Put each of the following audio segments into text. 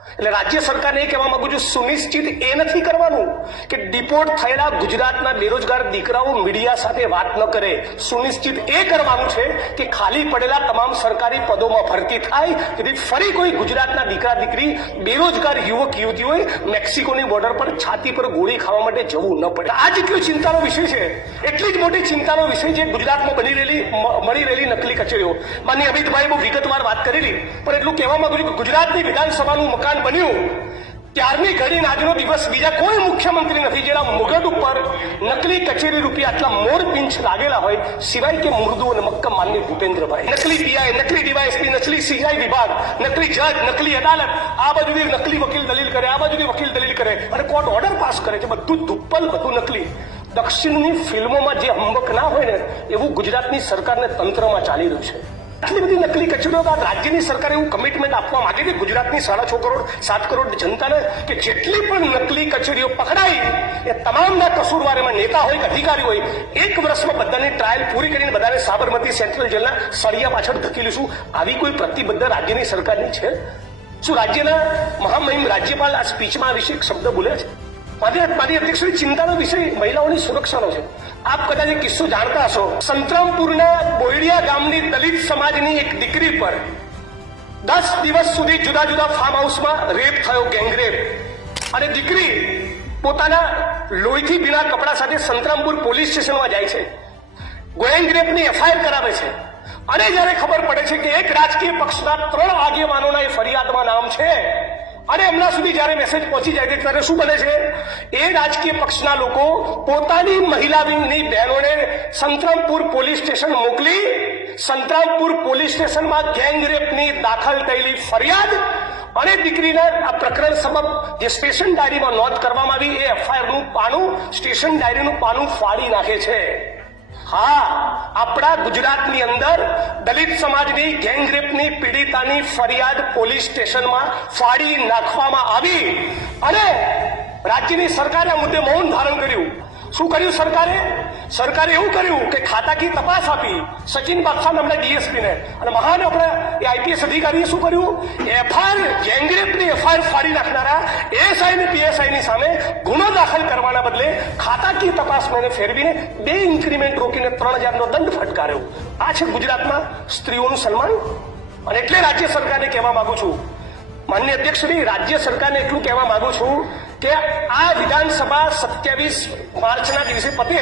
એટલે રાજ્ય સરકારને એ કહેવા માંગુ છું, સુનિશ્ચિત એ નથી કરવાનું કે ડિપોર્ટ થયેલા ગુજરાતના બેરોજગાર દીકરાઓ મીડિયા સાથે વાત ન કરે. સુનિશ્ચિત એ કરવાનું છે કે ખાલી પડેલા તમામ સરકારી પદોમાં ભરતી થાય જેથી ફરી કોઈ ગુજરાતના દીકરા દીકરી, બેરોજગાર યુવક યુવતીઓએ મેક્સિકોની બોર્ડર પર છાતી પર ગોળી ખાવા માટે જવું ન પડે. આ જ કયો ચિંતાનો વિષય છે, એટલી જ મોટી ચિંતાનો વિષય છે ગુજરાતમાં બની રહેલી મળી રહેલી નકલી કચેરીઓ. માની અમિતભાઈ બહુ વિગતવાર વાત કરેલી, પણ એટલું કહેવા માંગુ છું કે ગુજરાતની વિધાનસભાનું મકાન બન્યું. ત્યારની ઘડીને આજનો દિવસ બીજા કોઈ મુખ્યમંત્રી નથી. જેના મુગટ ઉપર નકલી કચેરી રૂપિયા આટલા મોર પિંચ લાગેલા હોય, સિવાય કે મુર્દુ અને મક્કમ માનની ભૂપેન્દ્રભાઈ. નકલી પીઆઈ નકલી ડીવાયએસપી, નકલી સીઆઈ વિભાગ, નકલી જજ, નકલી અદાલત, આ બાજુથી નકલી વકીલ દલીલ કરે, આ બાજુથી વકીલ દલીલ કરે. અને કોર્ટ ઓર્ડર પાસ કરે છે. બધું ધુપ્પલ, બધું નકલી. દક્ષિણની ફિલ્મોમાં જે હંબક ના હોય ને, એવું ગુજરાતની સરકારને તંત્રમાં ચાલી રહ્યું છે. આટલી બધી નકલી કચેરીઓ બાદ રાજ્યની સરકારે એવું કમિટમેન્ટ આપવા માંગે છે ગુજરાતની સાડા છ કરોડ, સાત કરોડ જનતાને કે જેટલી પણ નકલી કચેરીઓ પકડાઈ, એ તમામના કસૂરવાર એમાં નેતા હોય કે અધિકારી હોય, એક વર્ષમાં બધાની ટ્રાયલ પૂરી કરીને બધાને સાબરમતી સેન્ટ્રલ જેલના સળિયા પાછળ ધકેલીશું આવી કોઈ પ્રતિબદ્ધ રાજ્યની સરકારની છે? શું રાજ્યના મહામહિમ રાજ્યપાલ આ સ્પીચમાં વિશે એક શબ્દ બોલ્યા છે? મારી મારી અધ્યક્ષની ચિંતાનો વિષય મહિલાઓની સુરક્ષાનો છે. આપ કદાચ એક કિસ્સો જાણતા હશો. સંતરામપુરના બોયડિયા ગામની દલિત સમાજની એક દીકરી પર દસ દિવસ સુધી જુદા જુદા ફાર્મ હાઉસમાં રેપ થયો, ગેંગરેપ. અને દીકરી પોતાના લોહીથી ભીના કપડા સાથે સંતરામપુર પોલીસ સ્ટેશનમાં જાય છે. ગેંગરેપની એફઆઈઆર કરાવે છે. અને જ્યારે ખબર પડે છે કે એક રાજકીય પક્ષના ત્રણ આગેવાનોના એ ફરિયાદમાં નામ છે અને એમના સુધી જ્યારે મેસેજ પહોંચી જાય છે, ત્યારે શું બને છે? એ રાજકીય પક્ષના લોકો પોતાની મહિલાની બહેનોને સંતરામપુર પોલીસ સ્ટેશન મોકલી, સંતરામપુર પોલીસ સ્ટેશનમાં ગેંગ રેપની દાખલ થયેલી ફરિયાદ અને દીકરીના આ પ્રકરણ સબબ જે સ્ટેશન ડાયરીમાં નોંધ કરવામાં આવી, એ એફઆઈઆરનું પાનું, સ્ટેશન ડાયરીનું પાનું ફાડી નાખે છે. હા, આપણા ગુજરાતની અંદર દલિત સમાજની, ગેંગરેપની, પીડિતાની ફરિયાદ પોલીસ સ્ટેશનમાં ફાડી નાખવામાં આવી અને રાજ્યની સરકારે આ મુદ્દે મૌન ધારણ કર્યું. શું કર્યું સરકારે? સરકારે એવું કર્યું કે ખાતાકી તપાસ આપી સચિન બાદશાહ નામના ડીએસપી ને અને મહાન આપણે આઈપીએસ અધિકારીએ શું કર્યું? એફઆઈઆર ગેંગરેપની એફઆઈઆર ફાડી નાખનારા એએસઆઈ ને પીએસઆઈ ની સામે ગુનો દાખલ કરવાના બદલે ખાતાકીય તપાસ મને ફેરવીને બે ઇન્ક્રીમેન્ટ રોકીને ત્રણ હજારનો દંડ ફટકાર્યો આ છે ગુજરાતમાં સ્ત્રીઓનું સન્માન અને એટલે રાજ્ય સરકારને કહેવા માંગુ છું માન્ય અધ્યક્ષશ્રી રાજ્ય સરકારને એટલું કહેવા માંગુ છું કે આ વિધાનસભા સત્યાવીસ માર્ચના દિવસે પતે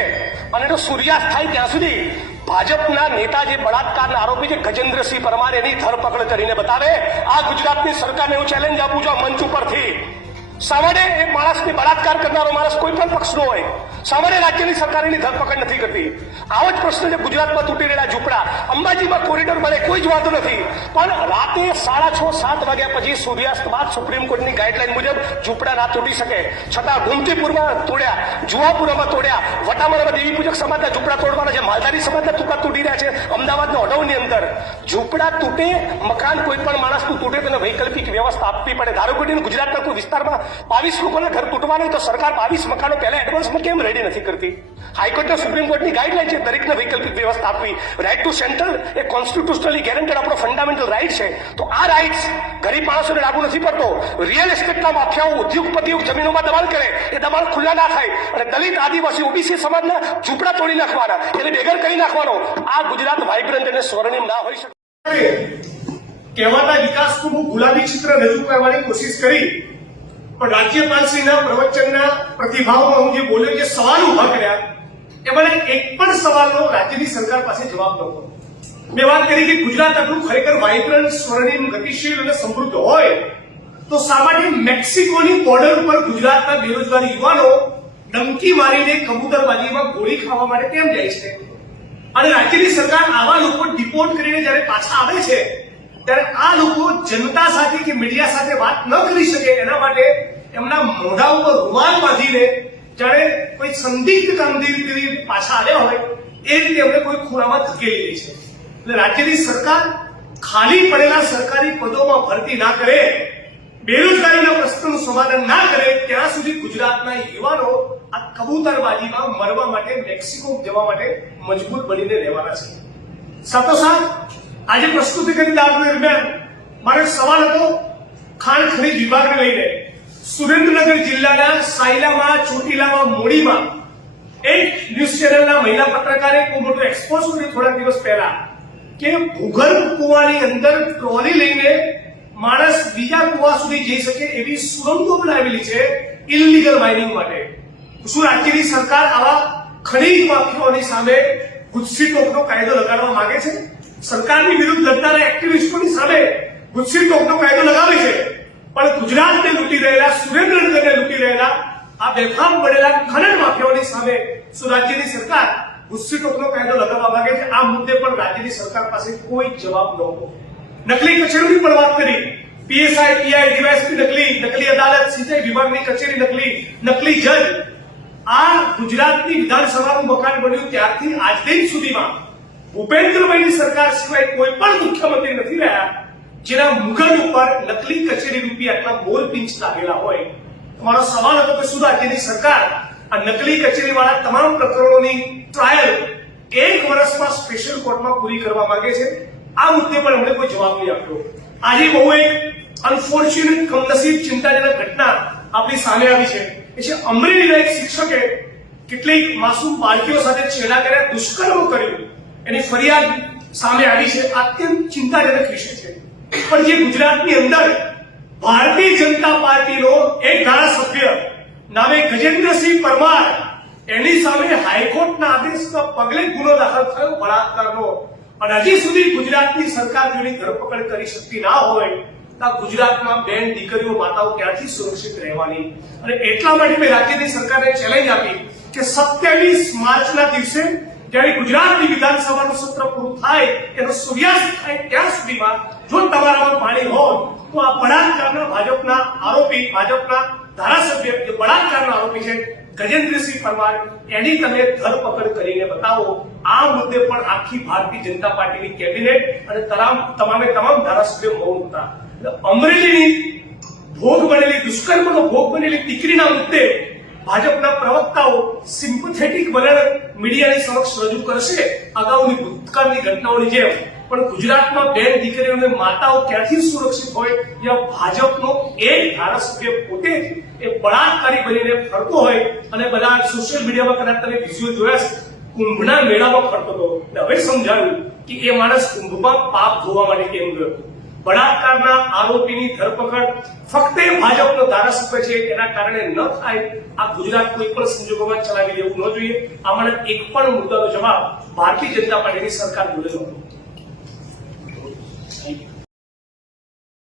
અને સૂર્યાસ્ત થાય ત્યાં સુધી ભાજપના નેતા જે બળાત્કારના આરોપી છે, ગજેન્દ્રસિંહ પરમાર એની ધરપકડ કરીને બતાવે. આ ગુજરાતની સરકારને હું ચેલેન્જ આપું છું મંચ ઉપરથી. સામાન્ય એ માણસને બળાત્કાર કરનારો માણસ કોઈ પણ પક્ષનો હોય, સામાન્ય રાજ્યની સરકારની ધરપકડ નથી કરતી. આવો જ પ્રશ્ન છે, ગુજરાતમાં તૂટી રહેલા ઝૂંપડા. અંબાજીમાં કોરિડોર બને કોઈ જ વાંધો નથી. પણ રાતે સાડા છ, સાત વાગ્યા પછી સૂર્યાસ્ત બાદ સુપ્રીમ કોર્ટની ગાઈડલાઈન મુજબ ઝૂંપડા ના તૂટી શકે. છતાં ગુમતીપુરમાં તોડ્યા, જુવાપુરામાં તોડ્યા વટામરામાં દેવી પૂજક સમાજના ઝૂંપડા તોડવાના છે, માલધારી સમાજના ટુકડા તૂટી રહ્યા છે, અમદાવાદના ઓડવની અંદર. ઝૂંપડા તૂટે, મકાન કોઈ પણ માણસનું તૂટે તેને વૈકલ્પિક વ્યવસ્થા આપવી પડે. ધારો કે ગુજરાતના કોઈ વિસ્તારમાં બાવીસ લોકોના ઘર તૂટવા નહીં તો સરકાર બાવીસ મકાનો પહેલા એડવાન્સમાં કેમ રેડી નથી કરતી? હાઈકોર્ટના સુપ્રીમ કોર્ટની ગાઈડલાઈન છે દરેકને વૈકલ્પિક વ્યવસ્થા આપવી. રાઇટ ટુ સેન્ટર એ કોન્સ્ટિટ્યુશનલી ગેરંટેડ આપણો ફંડામેન્ટલ રાઇટ છે. તો આ રાઇટ્સ ગરીબ માણસોને લાગુ નથી પડતો. રિયલ એસ્ટેટના માફિયાઓ, ઉદ્યોગપતિઓ જમીનોમાં દબાણ કરે. એ દબાણ ખુલ્લા ના થાય. અને દલિત, આદિવાસી, ઓબીસી સમાજના ઝૂંપડા તોડી નાખવાના. એને બેગર કરી નાખવાનો. આ ગુજરાત વાઇબ્રન્ટ અને સ્વર્ણિમ ના હોઈ શકે. કહેવાતા વિકાસનું ગુલાબી ચિત્ર રજૂ કરવાની કોશિશ કરી. પણ રાજ્યપાલશ્રીના પ્રવચનના પ્રતિભાવમાં હું જે બોલ્યો, જે સવાલ ઊભા કર્યા, એ મને એક પણ સવાલનો રાજ્યની સરકાર પાસે જવાબ નહોતો. મેં વાત કરી કે ગુજરાત આટલું ખરેખર વાઇબ્રન્ટ, સ્વર્ણિમ, ગતિશીલ અને સમૃદ્ધ હોય, તો શા માટે મેક્સિકોની બોર્ડર ઉપર ગુજરાતના બેરોજગાર યુવાનો ડંકી મારીને કબૂતરબાજીમાં ગોળી ખાવા માટે કેમ જાય છે? અને રાજ્યની સરકાર આવા લોકો ડિપોર્ટ કરીને જ્યારે પાછા આવે છે ત્યારે આ લોકો જનતા સાથે કે મીડિયા સાથે વાત ન કરી શકે એના માટે એમના મોઢા ઉપર રૂમાલ બાંધીને જ્યારે કોઈ સંદિગ્ધ કામગીરી પાછા આવ્યા હોય, એ રીતે એમને કોઈ ખૂણામાં ધકેલી છે. એટલે રાજ્યની સરકાર ખાલી પડેલા સરકારી પદોમાં ભરતી ના કરે, બેરોજગારીના પ્રશ્નનું સમાધાન ના કરે, ત્યાં સુધી ગુજરાતના યુવાનો આ કબૂતરબાજીમાં મરવા માટે મેક્સિકો જવા માટે મજબૂત બનીને રહેવાના છે. સાથોસાથ આજે પ્રસ્તુતિ કરી દાખલા દરમિયાન મારો સવાલ હતો. ખાણ ખનીજ વિભાગને લઈને. સુરેન્દ્રનગર જિલ્લાના સાયલામાં, ચોટીલામાં, મોડીમાં એક ન્યૂઝ ચેનલના મહિલા પત્રકારે બહુ મોટું એક્સપોઝ કર્યું થોડા દિવસ પહેલા કે ભૂગર્ભ કુવાની અંદર ટ્રોલી લઈને માણસ બીજા કુવા સુધી જઈ શકે એવી સુરંગો બનાવેલી છે ઇલીગલ માઇનિંગ માટે. શું રાજ્યની સરકાર આવા ખનીજ માફિયાઓની સામે ગુસ્સી ટોકનો કાયદો લગાડવા માંગે છે? સરકારની વિરુદ્ધ લડનારા એક્ટિવિસ્ટોની સામે ગુજસી ટોકનો કાયદો લગાવે છે. પણ ગુજરાતને લૂંટી રહેલા, સુરેન્દ્રનગરને લૂંટી રહેલા, આ બેફામ પડેલા ખનન માફિયાઓની સામે રાજ્યની સરકાર ગુસ્સી ટોકનો કાયદો લગાવવા માંગે છે? આ મુદ્દે પણ રાજ્યની સરકાર પાસે કોઈ જવાબ નહોતો નકલી કચેરીની પણ વાત કરી. પીએસઆઈ, પીઆઈ, ડીવાયસપી નકલી નકલી અદાલત સિંચાઈ વિભાગની કચેરી નકલી નકલી જજ. આ ગુજરાતની વિધાનસભાનું મકાન બન્યું ત્યારથી આજ સુધીમાં. ભૂપેન્દ્રભાઈની સરકાર સિવાય કોઈ પણ મુખ્યમંત્રી નથી રહ્યા, જેના મુગટ ઉપર નકલી કચેરી રૂપી આટલા મોર પિંચ લાગેલા હોય તમારો સવાલ હતો કે શું રાજ્યની સરકાર આ નકલી કચેરી વાળા તમામ પ્રકરણોની ટ્રાયલ એક વર્ષમાં સ્પેશિયલ કોર્ટમાં પૂરી કરવા માંગે છે? આ મુદ્દે પણ અમને કોઈ જવાબ નહીં આપ્યો. આજે બહુ એક અનફોર્ચ્યુનેટ કમનસીબ, ચિંતાજનક ઘટના આપણી સામે આવી છે. એ છે અમરેલીના એક શિક્ષકે કેટલીક માસૂમ બાળકીઓ સાથે છેડા કર્યા, દુષ્કર્મ કર્યું. એની ફરિયાદ સામે આવી છે. અત્યંત ચિંતાજનક વિષય છે. પણ જે ગુજરાતની અંદર ભારતીય જનતા પાર્ટીનો એક ધારાસભ્ય નામે ગજેન્દ્રસિંહ પરમાર, એની સામે હાઈકોર્ટના આદેશના પગલે ગુનો દાખલ થયો બળાત્કારનો. અને હજી સુધી ગુજરાતની સરકાર જેની ધરપકડ કરી શકતી ના હોય તો ગુજરાતમાં બેન દીકરીઓ, માતાઓ ક્યાંથી સુરક્ષિત રહેવાની? અને એટલા માટે મેં રાજ્યની સરકારને ચેલેન્જ આપી કે સત્યાવીસ માર્ચના દિવસે જ્યારે ગુજરાતની વિધાનસભાનું સત્ર પૂરું થાય એનો સૂર્યાસ્ત થાય ત્યાં સુધીમાં જો તમારામાં પાણી હોય, તો આ બળાત્કારના ભાજપના આરોપી, ભાજપના ધારાસભ્ય, જે બળાત્કારના આરોપી છે, ગજેન્દ્રસિંહ પરમાર, એની તમે ધરપકડ કરીને બતાવો. આ મુદ્દે પણ આખી ભારતીય જનતા પાર્ટીની કેબિનેટ અને તમામ તમામે ધારાસભ્યો મૌન હતા. અમરેલીની ભોગ બનેલી, દુષ્કર્મનો ભોગ બનેલી દીકરીના મુદ્દે ભાજપના પ્રવક્તાઓ સિમ્પથેટિક વલણ મીડિયાની સમક્ષ રજૂ કરશે અગાઉની ભૂતકાળની ઘટનાઓની જેમ પણ ગુજરાતમાં બેન દીકરીઓને માતાઓ ક્યાંથી સુરક્ષિત હોય જ્યાં ભાજપનો એક ધારાસભ્ય પોતે જ એ બળાત્કારી બનીને ફરતો હોય, અને બધા સોશિયલ મીડિયામાં કદાચ તમે વિઝ્યુઅલ જોયા કુંભના મેળામાં ફરતો હતો હવે સમજાયું કે એ માણસ કુંભમાં પાપ ધોવા માટે કેમ ગયો. બળાત્કારના આરોપીની ધરપકડ ફક્ત ભાજપનો ધારાસભ્ય છે એના કારણે ન થાય. આ ગુજરાત કોઈ પણ સંજોગોમાં ચલાવી લેવું ન જોઈએ. આમાંના એક પણ મુદ્દાનો જવાબ ભારતીય જનતા પાર્ટીની સરકાર બોલેલો હતો.